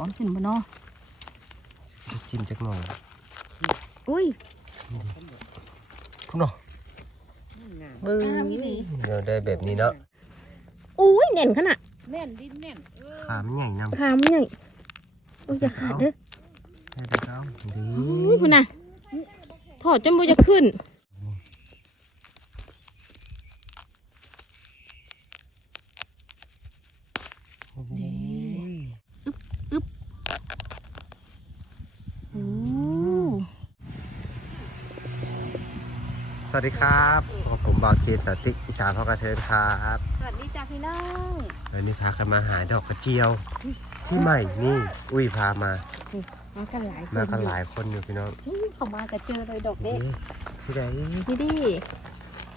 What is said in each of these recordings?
อนขึ้นบ่เนาะจิ้มจักหน่อยอุ้ยคุณเนาะเบิ้งเดี๋ยวได้แบบนี้เนาะอุ้ยแน่นขนาดแน่นดินแน่นเออขามันใหญ่นำขามนใหญ่อุ้ยอย่าขาดเด้อได้เด้อครับดีอุ้ยพุ่นน่ะถอดจนบ่จะขึ้น วัสดีครับผมบาวเจนสติกอีสานพ่อกระเทินครับสวัสดีจ้าพี่น้องวันนี้พากันมาหาดอกกระเจียว ที่ใหม่นี่ อุ้ยพามามากันหลายคนมากันหลายคนอยู่พี่น้องอุ้ยเขามาก็เจอเลยดอกเด็เอ๊ะที่ไหนนี่ดิ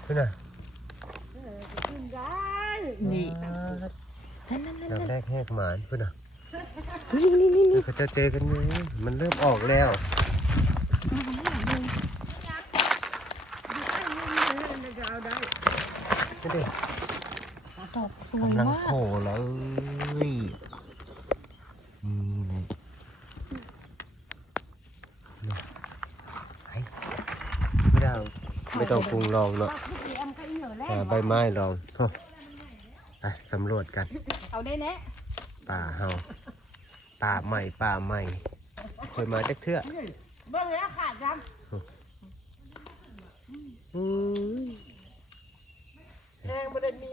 คุณน่ะขึ้นได้นี่นั่นนั่นนั่นดอกแรกแหกหมานคุณน่ะนี่นี่นี่นี่เขาจะเจอกันอยู่มันเริ่มออกแล้ว นี่ดิดอกสวยกำลังมากโผล่เลยนี่เลยนี่ไปไม่ได้เอาไม่ต้องปรุงลองเนาะเตรียมกันเหนือแล้วหาใบไม้ลองโอ้ไปสำรวจกันเอาได้แน่ป่าเฮาป่าใหม่ป่าใหม่เคยมาจักเทื่อเบิ่งแล้วขาดกันอุ้ยแรงบ่ได้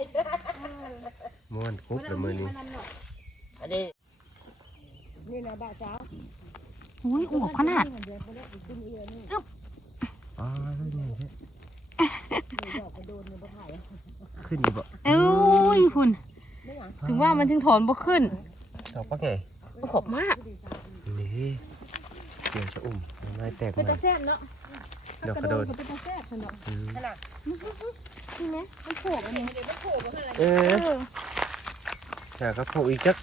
มีม่วนคุบเลยมือนี้อันนี้นี่นะบ่าวสาวอุ้ยอวบขนาดอ๋อนี่แท้ขึ้นอยู่บ่เอ้ยคุณถึงว่ามันถึงถอนบ่ขึ้นดอกปะไงอวบมากนี่เดี๋ยวจะอุ่มไม้แตกเป็นมาตาแซ่บเนาะ ดอกกระโดนเป็นตาแซ่บเนาะอืมนี่ไหมมันโผล่อันนี้เอเอออแต่ก็โผล่อีกจัก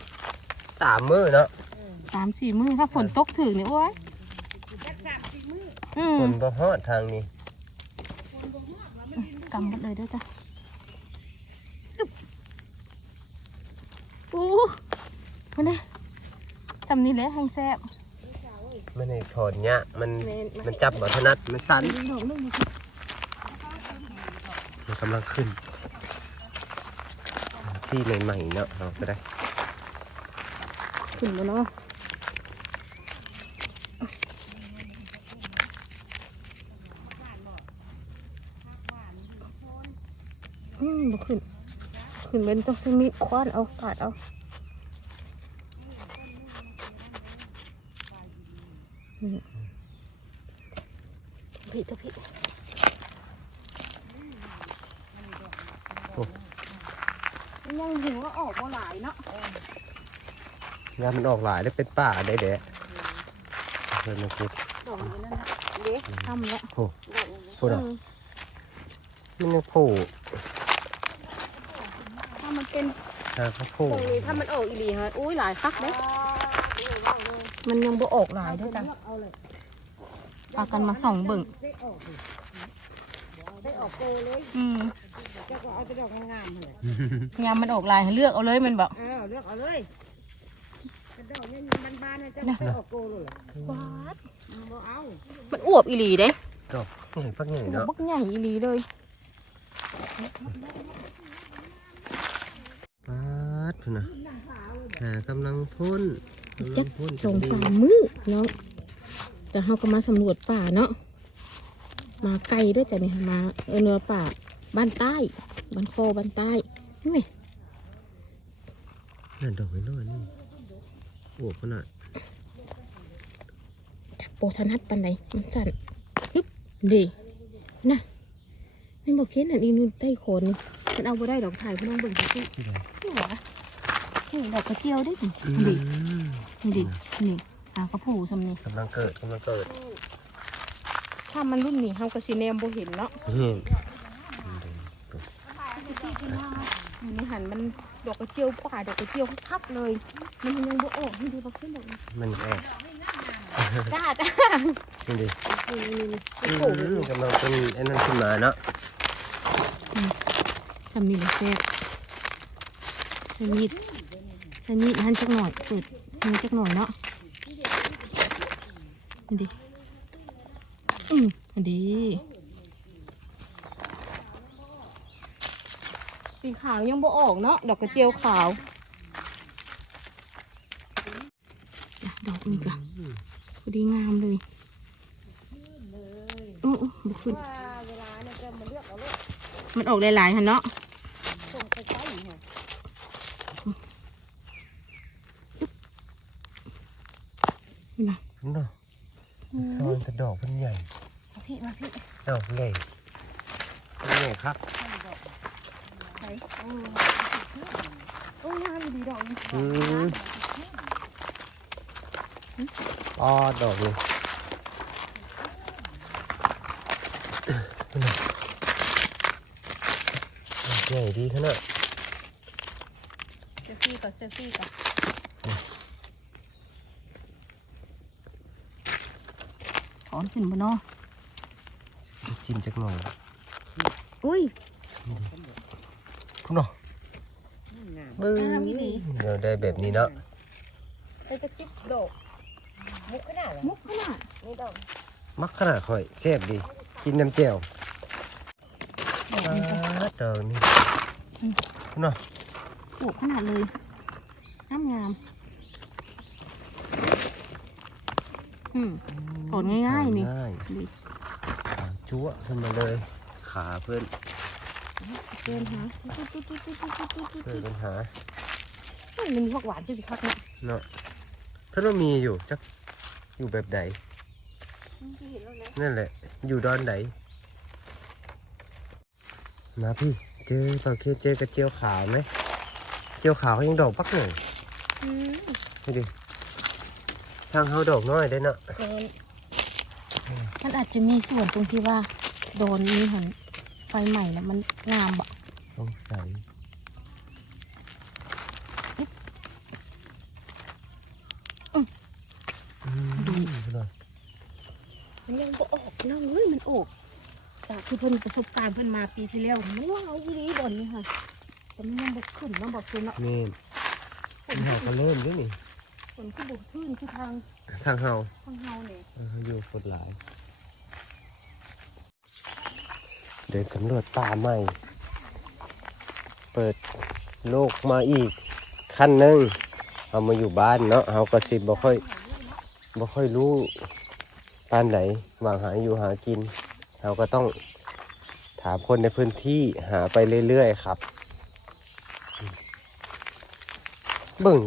สามมือเนาะสามสี่มือถ้าฝนตกถึงเนี่ยโอ้ยอืมคนบ่ฮอดทางนี้กำกันเลยเด้วยจ้ะโอ้มันเนี่ยจำนี้แหละแห้งแซ่บ มันให้ถอนเนี้ยมันมันจับบ่ถนัดมันสั่นดอกนึงมันกำลังขึ้น ที่ใหม่ๆเนาะเราก็ได้ขึ้นมาเนาะอืมบ่ขึ้น ขึ้นเป็นต้องซื้อมีดคว้านเอากาดเอาอืมพี่ตัวพี่ยังถึงว่าออกมาหลายเนาะ งานมันออกหลายได้เป็นป่าได้แดะเพิ่นมาคิดดอกนี้นั่นนะเด็กทำแล้วโอ้พูดอะมันยังโผล่ถ้ามันเป็นทางเขาโผล่ตรงนี้ถ้ามันออกอีหลีฮะอุ้ยหลายคักเด้มันยังบ่ออกหลายด้วยจ้ะเอากันมาส่องเบิ่งได้ออกโกเลยอืมเจ้าก็เอาแต่ดอกงามๆเลยยามมันออกหลายให้เลือกเอาเลยมันบอกเออเลือกเอาเลย บานๆเนี่ยเจ้าก็ไปออกโกเลยว้าดบ่เอามันอวบอีหลีเด้ดอกนี่พักใหญ่อวบเนาะบักใหญ่อีหลีเลยปาดพุ่นน่ะหากำลังพ่นกำลัจักงพ่นสองสามมื้อเนาะแต่เราก็มาสำรวจป่าเนาะมาไกลด้วยจ้ะเนี่ยมาเออเนื้อป่าบ้านใต้บ้านโคบ้านใต้นี่ไงนั่นดอกไม้น้อยนี่ โอ้ขนาดจับโปธนัดปันใดมันสั่นฮึบดีนะไม่บอกเค้นอันนี้นู่นใต้โคนนี่มันเอาไปได้ดอกถ่ายพี่น้องเบิ่งสิที่ไหนนี่เหรอนี่ดอกกระเจียวได้ดิอืดิมนี่ดินี่หากระผูสำนี่กำลังเกิดกำลังเกิด ถ้ามันรุ่นนี้เฮากระสีแนมบ่เห็นเนาะนี่อยู่ ในหันมันดอกกระเจียวป่าดอกกระเจียวทับเลย มันยังบ่ออกนี่ดิบ่ขึ้นดอกนี่มันแอบจ้าจ้านี่ดินี่นี่นี่อืโอ้โหมกำลังเป็นไอ้นั่นขึ้นมาเนาะทำนี่เลยแซ่บใช้มีดใช้มีดหั่นสักหน่อยเปิดมีจักหน่อยเนาะอันดีอืมอันดีสีขาวยังบ่ออกเนาะดอกกระเจียวขาวอะดอกนี้ก็พอดีงามเลยโอ้โอ้บุขึ้นว่าเวลาเนี่ยก็มาเลือกเอาลูกมันออกหลายๆฮะเนาะส่งไปใช้เนี่ยนี่นะเนาะซอนแต่ดอกมันใหญ่มาพี่มาพี่ดอกใหญ่มันใหญ่ครับใช้ โอ้โอ้งามดีดอกนี้อืมอ้อดอกนี่ดอกใหญ่ดีขนาดเซลฟี่ก่อนเซลฟี่ก่อนถอนขึ้นบ่เนาะจิ้มจักหน่อยอุ้ย คุณเนาะงามบึ้งงามอีหลีเดี๋ยวได้แบบนี้เนาะไปจะจิ๊บดอกมุกขนาดเหรอมุกขนาดนี่ดอกมักขนาดค่อยแซ่บดี กินน้ำเจียวดอกนี้ค่ะอ่าดอกนี่คุณเนาะปลูกขนาดเลยงามงามอืมถอนง่ายๆนี่ง่ายดีจั๊วขึ้นมาเลย ขาเพื่อน เดินหาตุ๊ดตุ๊ดตุ๊ดตุ๊ดตุ๊ดตุ๊ดตุ๊ดเพื่อนปัญหาเฮ้ยมันมีผักหวานจุดคักเนาะเนาะถ้าเรามีอยู่จักอยู่แบบใดที่เห็นแล้วนะนั่นแหละ อยู่ดอนไหนมาพี่เจอตอนเคเจอกระเจียวขาวไหมเจียวขาวเขายังดอกปักหนึ่งอืมนี่ดิทางเขาดอกน้อยได้เนาะ โดนมันอาจจะมีส่วนตรงที่ว่า โดนมีหัน ไฟใหม่แล้วมันงามบะสงสัยอืมดูหน่อยมันยังบ่ออกน้องเอ้ยมันออกจากที่เพิ่นประสบการณ์เพิ่นมาปีที่แล้วมันว่าเอาอีหลีบอนนี่ค่ะแต่มันยังบ่ขึ้นมันบ่ขึ้นเนาะนี่ฝนนี่เขาก็เริ่มด้วยนี่ฝนคือบ่ขึ้นคือทางทางเฮาทางเฮาเนี่ยเอออยู่ฝนหลาย เดินสำรวจป่าใหม่ เปิดโลกมาอีกขั้นหนึ่งเอามาอยู่บ้านเนาะเฮาก็สิบบ่ค่อยบ่ค่อยรู้ปานไหนวางหาอยู่หากิน เราก็ต้องถามคนในพื้นที่หาไปเรื่อยๆครับบิ่ง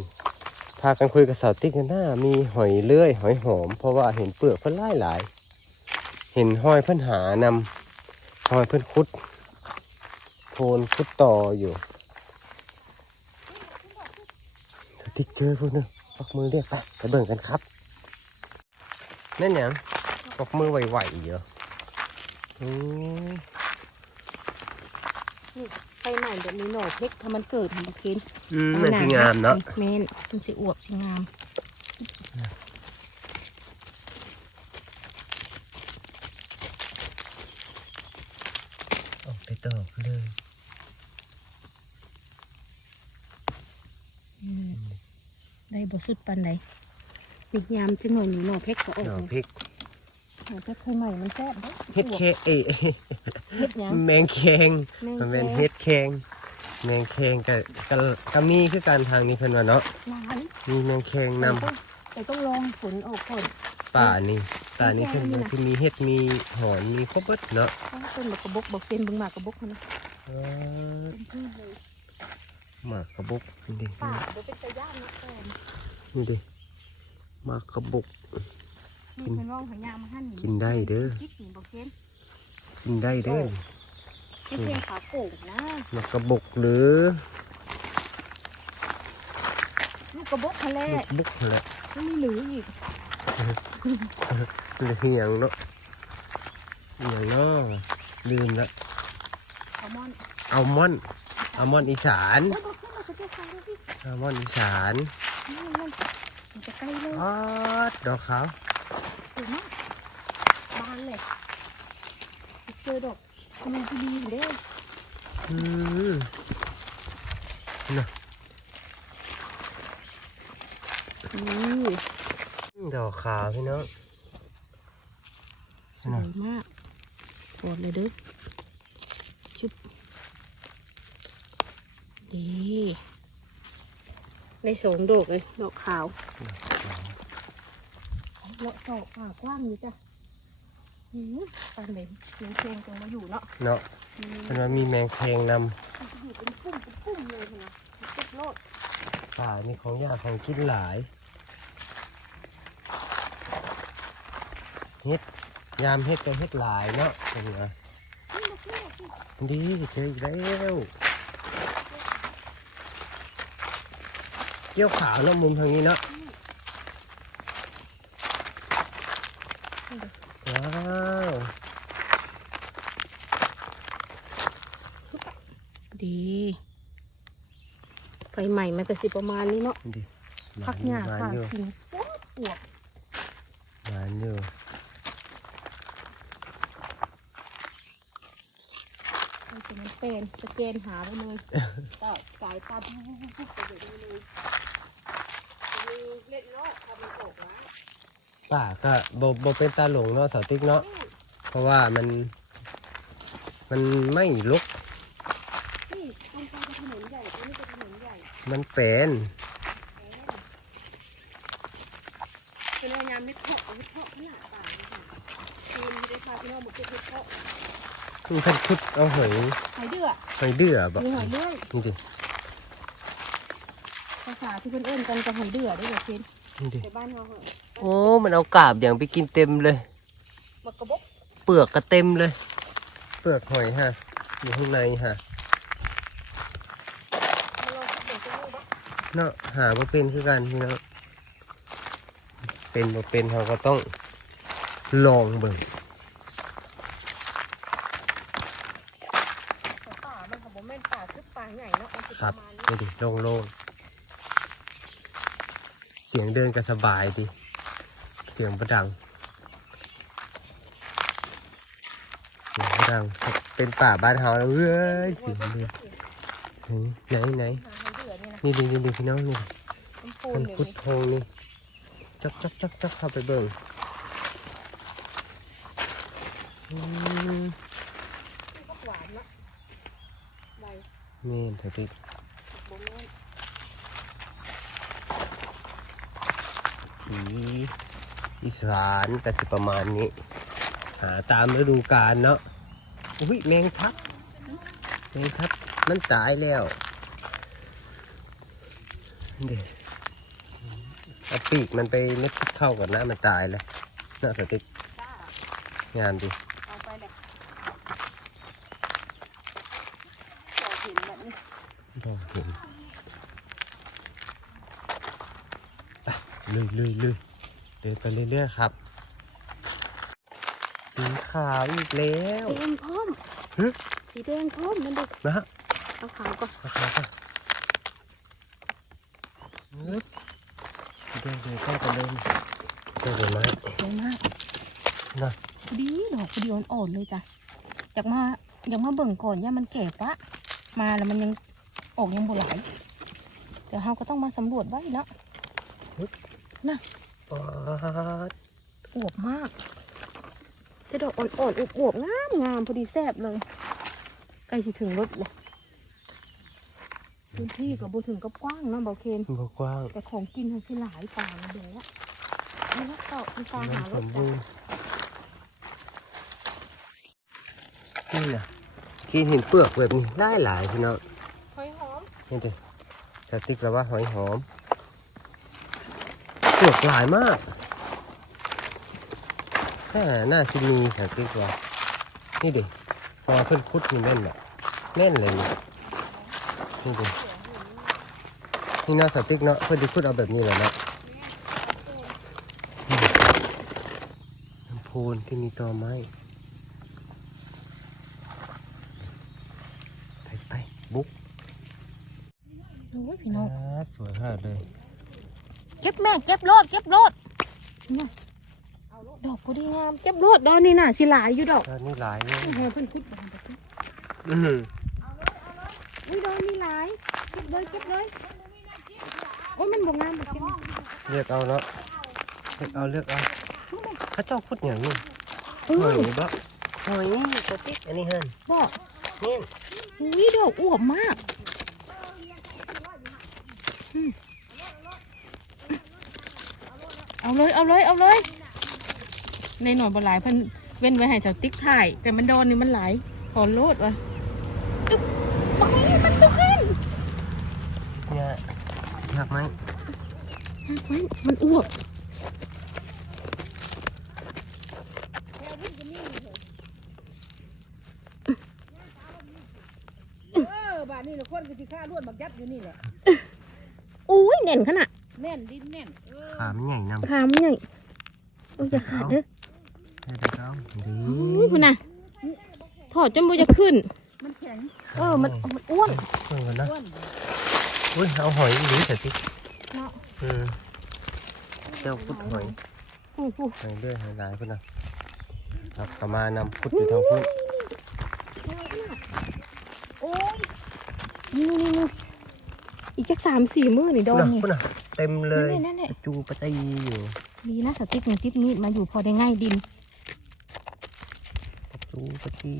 พากันคุยกับสาวติ๊กกันหน้า มีหอยเลื่อย หอยหอม เพราะว่าเห็นเปลือกเพิ่นหลายหลาย เห็นหอยเพิ่นหานำ หอยเพิ่นคุดโคนคุดต่ออยู่สาวติ๊กเจอพวกนึงปักมือเรียกไปไปเบิ่งกันครับนั่นหยังปักมือไหวๆเยอะอืมไฟใหม่แบบนี้หน่อเพชรถ้ามันเกิดมันบ่กินอืมมันคืองามเนาะแม่นมันสิอวบสิงาม ออกไปตอกเลยอืมได้บ่สุดปานใดอีกยามจังหน่อยหนูหน่อเพชรก็ออกดอกนะพริกหน่อเพชรไฟใหม่มันแซ่บเด้อเฮ็ดแค่เอยเฮ็ดหยังแมงแคงมันเป็นแเฮ็ดแคงแมงแคงกับกับมีคือการทางนี้เพิ่นว่าเนาะหลายมีแมงแคงนำแต่ต้องแต่ต้องลองฝนออกก่อนป่านี่ ป่านี่เพิ่นแมงแคงนี่ว่านะคือมีเฮ็ดมีหอนมีครบเบิดเนาะต้องต้นบักกระบกบักเป็นบึงหมากกระบกนะเออเป็นพืชเลยหมากกระบุกนี่ดิป่าเดี๋ยวเป็นตะย่านนะแฟนนี่ดิหมากกระบุกนี่เป็นร่องหอยยางมาหั่นกินได้เด้อพริกหนีบอกเกนกินได้เด้อนี่เพลงขาโก่งนะหมากกระบุกหรือลูกกระบกทะเลลูกบุกนั่นแหละไม่มีเหลืออีก หรืออหย่างเนาะอหย่างเนาะลืมละแซลมอนอัลมอนด์อัลมอนด์อีสานโอ้ยบอกขึ้นมาจะเจ้าค่ะดูสิอัลมอนด์อีสานออดดอกขาวบานเลยเจอดอกทำไมที่ดีอยู่เด้อืมน่ะนอุ้ย ดอกขาวพี่น้องสวยมากกดเลยเด้อชึบดีในสงดอกเลยดอกขาวเลาะดอกขาวกว้างอยู่จ้ะอืมปันเด่นเสียงเพลงตรงมาอยู่เนาะเนาะอืมเป็นว่ามีแมงแคงนมันจะอยู่เป็นปุ้มเป็นปุ้มเลยนะมันเก็บโลดำป่านี่ของยากของกินหลาย เฮ็ดยามเฮ็ดก็เฮ็ดหลายเนาะเป็นไงดีเจออีกแล้วเกี่ยวขาวเนาะมุมทางนี้เนาะว้าวดีไฟใหม่มันก็สิประมาณนี้เนาะดิพักหญ้าหวานค่ะอยู่กินปวดปวดหวานอยู่ มัน เป็นมันเป็นสแกนหาไปเลยก็สายตาปุ๊บปุ๊บปุ๊บไปเดี๋ยวนี้เลยมีเล็ดเนาะทำมันตกแล้วป่าก็บโบเป็นตาหลงเนาะเสาติ๊กเนาะเพราะว่ามัน มันไม่ลุกนี่ตรงไปเป็นถนนใหญ่ตรงนี้เป็นถนนใหญ่ มันเป็น เป็นพยายามไม่เทาะไม่เทาะเนี่ยป่าเนี่ยค่ะคือไม่ได้พาพี่น้องมาเก็บเห็ดเทาะ มันพันคุดเอาหอยหอยเดือหอยเดือบอกมีหอยเลื่อยนี่ดิภาษาที่เพื่อนเอิ้นกันกับหอยเดือได้เหรอเคนนี่ดิแต่บ้านเราหรอโอ้มันเอากาบอย่างไปกินเต็มเลย มักกระบกเปลือกก็เต็มเลย เปลือกหอยฮะอยู่ข้างในฮะเดี๋ยวจะรู้ปะเนาะหาบ่เป็นคือกันพี่เนาะเป็นบ่เป็นเขาก็ต้องลองเบิ่ง แต่ป่ามันของผมแม่นป่าคือป่าใหญ่เนาะมันจะ ค ป รับ ระมาณ นี้นี่ดิโล่งๆ เสียงเดินก็สบายดีเสียงประดังเสียงประดัง เป็นป่าบ้านเฮาแล้วเว้ยเสียงเดินไหนไหนหาหอยเดือเนี่ยนะนี่ดินี่ดิพี่น้องนี่มันปูนมันเดี๋ยวคุดนี้ทองนี่จักจักจักจักเข้าไปเบิ่งอืมมันก็หวานเนาะใบนี่เถอะพี่ บ่แม่น ผี อีสานก็สิประมาณนี้ หาตามฤดูกาลเนาะอุ้ยแมงทับแมงทับมันตายแล้วเด็เอาปีกมันไปเม็ดเข้ากับน้ำมันตายแล้วน่าสติกงามดิเอาไปเลยเราเห็นบองเห็นไปลุยลุยลุย เดินไปเรื่อยๆครับ สีขาวอีกแล้วสีแดงพร้อมหึสีแดงพร้อมนั่นเด็กนะฮะเอาขาวก่อนราคาก็นึบเดินเลยเข้าไปเลยเดินเลยไหมสวยมากนะดีดอกพอดีอ่อนๆเลยจ้ะอยากมาอยากมาเบิ่งก่อนย่ามันแก่ปะมาแล้วมันยังออกยังบ่หลายเดี๋ยวเราก็ต้องมาสำรวจไว้แล้ว ป๊าดอวบมากจะดอกอ่อนๆอวบๆงามงามพอดีแซ่บเลยใกล้จะถึงรถเลยพื้นที่กับบูถึงกับกว้างเนาะเบาเคนบกว้างแต่ของกินมันสิหลายป่ามาเดี๋ยวละนี่ว่าเต่ามันตามมันหารสถมจ้ะบูรณ์นี่นะกินเห็นเปลือกแบบนี้ได้หลายพี่น้องหอยหอมนี่ดิสติ๊กแล้วว่าหอยหอม เปลือกหลายมากน่าน่าจะมีสติ๊กว่านี่ดิพอเพิ่นคุดนี่แน่นแบบแน่นเลยนี่นี่ดินี่เนาะสติ๊กเนาะเพิ่นดิคุดเอาแบบนี้เลยเนาะนี่ดิลำพูนที่มีตอไม้ไปไปบุ๊กโอ้ยพี่น้องอ่าสวยขนาดเลย เก็บแม่เก็บรถเก็บรถเนี่ยดอกพอดีงามเก็บรถดอกนี่น่ะสิหลายอยู่ดอกตอนนี้หลายเลยโอ้โหเพิ่นคุดบานแบบนี้อืมอุ้ยดอกนี่หลายเก็บเลยเก็บเลยโอ้ยมันบ่งามแบบเก็บเลือกเอาเนาะเลือกเอาเลือกเอาเข้าเจ้าพูดอย่างนี้เอหอยอบ่หอยสติ๊กอันนี้ฮันบอกนี่อุ้ยดอกอวบมากอืม เอาเลยเอาเลยเอาเลย ในหน่อยบหลายเพิ่นเว้นไว้ให้เจ้าติ๊กถ่าย แต่มันโดนนี่มันหลายขอโลดว่ะอึ๊บมันนี่มันบุขึ้นเนี่ยอยากไหมเฮ้ยมันอ้วกเออบ้านนี้ละคนก็สิฆ่าล้วนบักยับอยู่นี่แหละอุ้ยแน่นขนาดแน่นดินแน่นเออขามันใหญ่นำขามนใหญ่โอ้ยอย่าขาดเด้อเดี๋ยวเดี๋ยวเอาดีอุ้ยพุ่นน่ะถอดจนบ่จะขึ้น มันแข็ง เออ มันมันอ้วนเพิ่งกันนะอ้วนอุ้ยเอาหอยดีสติ๊กเนาะอืมเจ้าพุดหอยอู้หูหอยเรื่อยหอยหลายพุ่นนะครับประมาณนำพุดอยู่ทางพุ่นโอ้ยนี่นี่นี่อีกจักสามสี่มื้อนี่ดอพุ่นนนะนี่พุ่นนะ เต็มเลยนั่นแหละกระจูปะตีอยู่ ดีนะสติ๊กมันติ๊กมีดมาอยู่พอได้ง่ายดินกระจูปะตี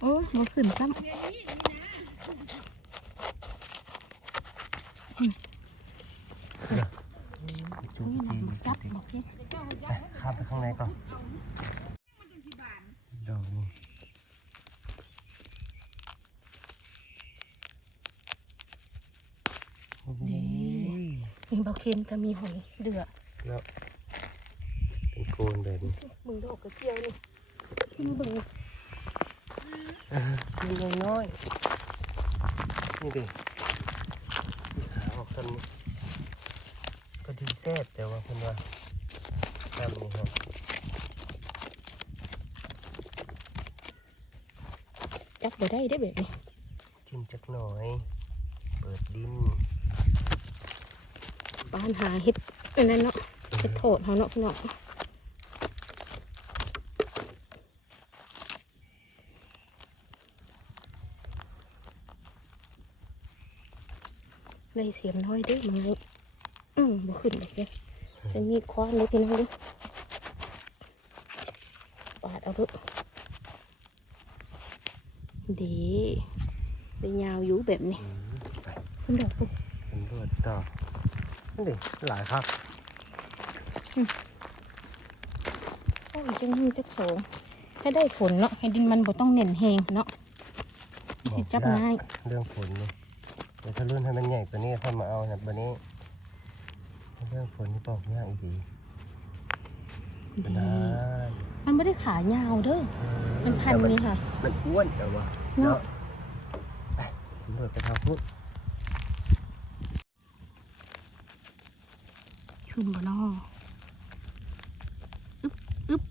โอ้ยบ่ขึ้นซ้กระจูปะตีำจับบอกสิไปข้ามไปข้างในก่อนดอกนี่โอ้โห นี่บ่เค็มก็มีหอยเดือแล้วเป็นโกนแบบนี้มึงดอกกระเจียวนี่มึงเบิ่งมันยังน้อยนี่ดิหาออกกันก็ดีแซ่บแต่ว่าเพิ่นว่าทำนี่ครับจับบ่ได้ได้อแบบนี้จิ้มจักหน่อย เปิดดิน บ้านหาเฮ็ดอันนั้นเนาะเฮ็ดโถดเฮาเนาะพี่น้องเลยเสียมน้อยเด้อมึงไงอืมบ่ขึ้นเลยเด้อใช้มีดคว้านเลยพี่น้องเด้อปาดเอาเถอะดีได้ยาวอยู่แบบนี้อืมไปคุณดอกปุ๊บสำรวจต่อ นี่ดิหลายครับโอ้ยจังมือจักโสงให้ได้ฝนเนาะให้ดินมันบ่ต้องเน่นแหงเนาะสิจับง่ายเรื่องฝนนี่เดี๋ยวถ้ารุ่นให้มันใหญ่กว่านี้ค่อยมาเอานะบันนี้เรื่องฝนนี่บอกยากอีกดีดีนานมันไม่ได้ขายาวเด้อมันพันนี่ค่ะ มันอ้วนแต่ว่าเนาะไปสำรวจไปทางพุ้น ขึ้นบ่นออึ๊บอึ๊บ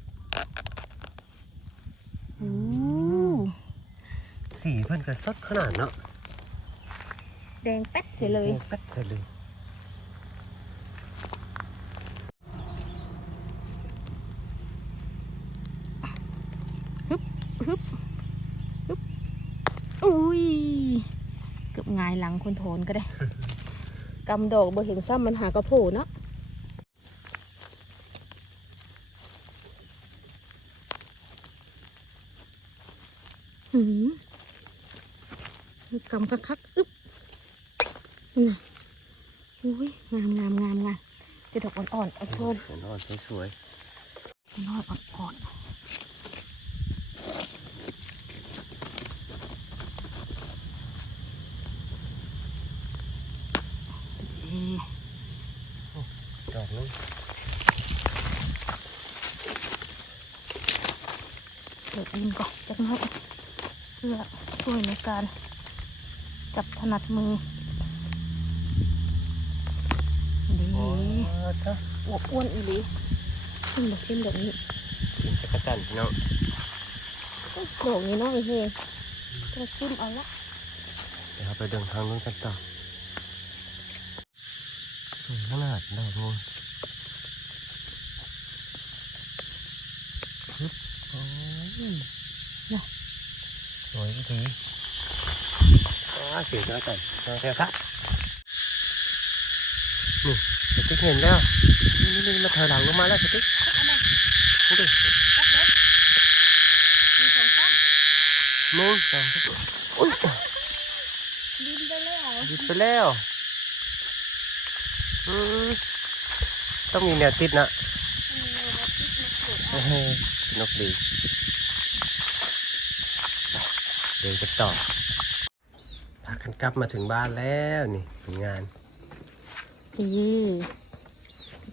โอ้สีเพิ่นก็สดขนาดเนาะแดงแป๊ดเสียเลยแป๊ดเสยเลยฮึบฮึบอุ้ยเกือบหงายหลังคนโทนก็ได้ กำดอกบ่เห็นซ้ำมันหากระโผล่เนาะ กำคักคักๆอึ๊บนี่นะอุ้ยงามงามงามงามเดี๋ยวดอกอ่อนๆเอาโชนเห็นอ่อนสวยน้อยอ่อนๆเอ๊ะๆดอกนึงเปิดดินก่อนจักหน้อยเพื่อช่วยในการจับถนัดมือดีโอ้ถ้าอวบอ้วนอีหลีขึ้นแบบขึ้นแบบนี้กินจักรจันทร์พี่น้องดอกนี้น้อยเฮงก็ขึ้นเอาละเดี๋ยวเราไปเดินทางนู้นกันต่อสวยขนาดดอกงูฮึบโอ้ย วยดีว้าเสียงเจ้าจันน้องแค่ซะนี่สติ๊กเห็นแล้วนี่นี่นี่มาถอยหลังลงมาแล้วสติ๊กนี่ดิมีสองข้างหนึ่งสองอุ้ยดินไปแล้วหยุดไปแล้วอืมต้องมีแนวติดนะเออนกดีเดินกันต่อพากันกลับมาถึงบ้านแล้วนี่ผลงานนี่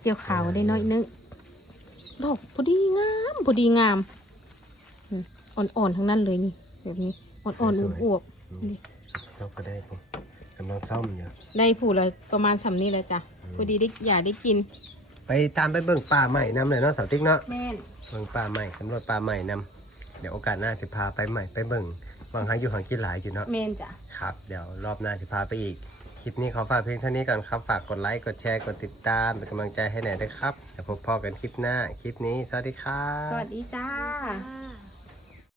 เจียวขาวได้น้อยนึงดอกพอดีงามพอดีงามอืมอ่อนๆทั้งนั้นเลยนี่แบบนี้อ่อนๆอวบๆนี่เราก็ได้นี่กำลังซ่อมอยู่ได้ผูละประมาณสำนี้แหล้วจ้ะพอดีได้อยากได้กิน ไปตามไปเบิ่งป่าใหม่นำเลยเนาะสาวติ๊กเนาะแม่นเบิ่งป่าใหม่สำรวจป่าใหม่นำเดี๋ยวโอกาสหน้าจะพาไปใหม่ไปเบิ่ง บางครั้งอยู่หางกินหลายอยู่เนาะแม่นจ้ะครับ เดี๋ยวรอบหน้าจะพาไปอีก คลิปนี้ขอฝากเพียงเท่านี้ก่อนครับ ฝากกดไลค์ กดแชร์ กดติดตาม เป็นกำลังใจให้หน่อยด้วยครับ เดี๋ยวพบพอกันคลิปหน้า คลิปนี้ สวัสดีครับ สวัสดีจ้าอ่า